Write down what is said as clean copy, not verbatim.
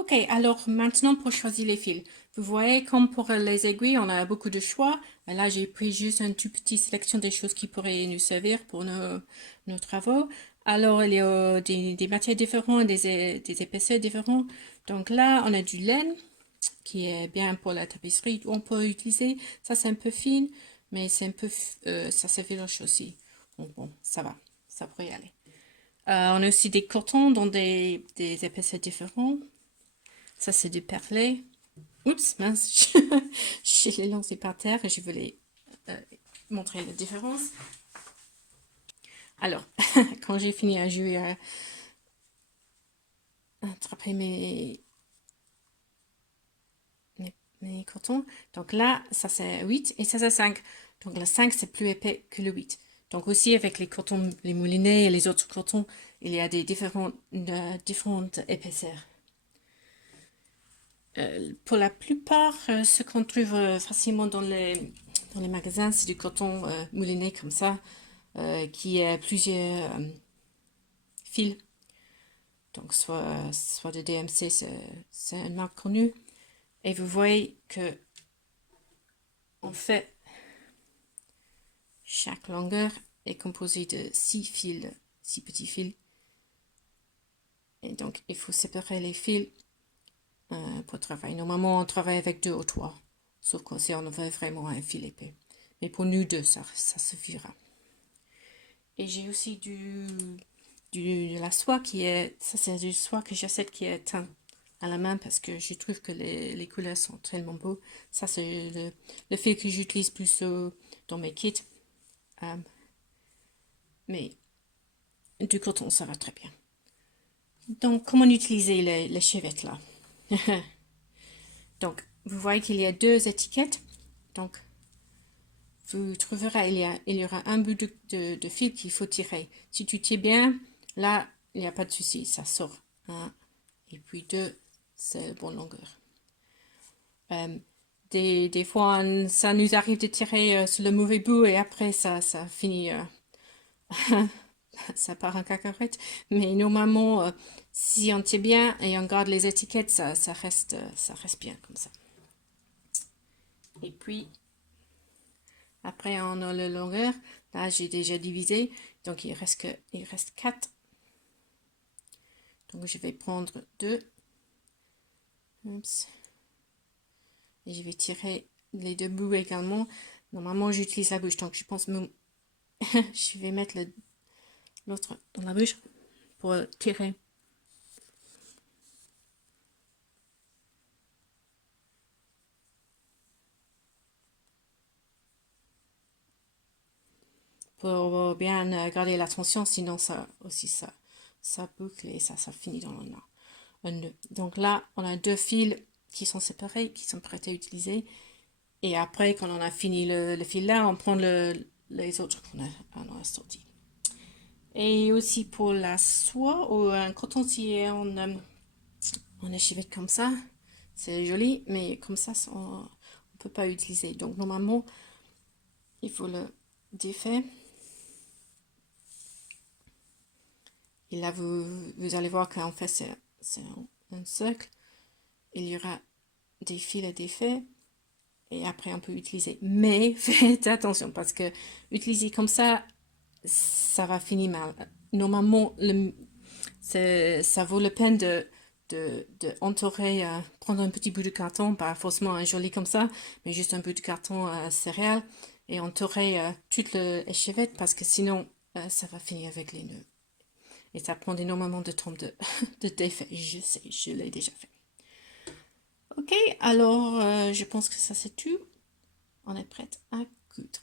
Ok, alors maintenant pour choisir les fils. Vous voyez, comme pour les aiguilles, on a beaucoup de choix. Là, j'ai pris juste une toute petite sélection des choses qui pourraient nous servir pour nos travaux. Alors, il y a des matières différentes, des épaisseurs différentes. Donc là, on a du laine qui est bien pour la tapisserie. On peut utiliser, ça c'est un peu fine, mais c'est un peu, ça s'effiloche aussi. Bon, ça va, ça pourrait y aller. On a aussi des cotons dans des épaisseurs différentes. Ça, c'est du perlé. Oups, mince, je l'ai lancé par terre et je voulais montrer la différence. Alors, quand j'ai fini à jouer à attraper mes cotons, donc là, ça c'est 8 et ça c'est 5. Donc le 5 c'est plus épais que le 8. Donc aussi avec les cotons, les moulinets et les autres cotons, il y a des différentes épaisseurs. Pour la plupart, ce qu'on trouve facilement dans les magasins, c'est du coton mouliné comme ça, qui a plusieurs fils. Donc soit de DMC, c'est une marque connue. Et vous voyez que en fait, chaque longueur est composée de 6 fils, 6 petits fils. Et donc, il faut séparer les fils pour travailler. Normalement, on travaille avec 2 ou 3, sauf que si on veut vraiment un fil épais. Mais pour nous deux, ça suffira. Et j'ai aussi de la soie qui est, ça c'est du soie que j'achète qui est teint à la main parce que je trouve que les couleurs sont tellement beaux. Ça c'est le fil que j'utilise plus dans mes kits. Euh, mais du coton, ça va très bien. Donc, comment utiliser les chevettes là? Donc, vous voyez qu'il y a 2 étiquettes. Donc, vous trouverez, il y aura un bout de fil qu'il faut tirer. Si tu tires bien, là, il n'y a pas de souci, ça sort. Un, et puis 2, c'est la bonne longueur. Des fois, ça nous arrive de tirer sur le mauvais bout et après, ça finit, ça part en cacahuète. Mais normalement, si on tire bien et on garde les étiquettes, ça reste bien comme ça. Et puis, après, on a la longueur. Là, j'ai déjà divisé. Donc, il reste 4. Donc, je vais prendre 2. Oups. Et je vais tirer les 2 bouts également. Normalement, j'utilise la bouche. Donc, je pense que je vais mettre l'autre dans la bouche pour tirer. Pour bien garder l'attention, sinon ça aussi ça boucle et ça finit dans un nœud. Donc là, on a 2 fils qui sont séparés, qui sont prêts à utiliser. Et après, quand on a fini le fil là, on prend les autres qu'on a sortis. Et aussi pour la soie ou un coton-tige on échevette comme ça. C'est joli, mais comme ça, on ne peut pas utiliser. Donc normalement, il faut le défaire. Et là, vous allez voir qu'en fait, c'est un cercle. Il y aura des fils à défaire. Et après, on peut utiliser. Mais faites attention parce que utiliser comme ça va finir mal. Normalement, ça vaut la peine de entourer, prendre un petit bout de carton, pas forcément un joli comme ça, mais juste un bout de carton céréales et entourer toute l'échevette parce que sinon, ça va finir avec les nœuds. Et ça prend énormément de temps de défait. Je sais, je l'ai déjà fait. Ok, alors je pense que ça c'est tout. On est prête à coudre.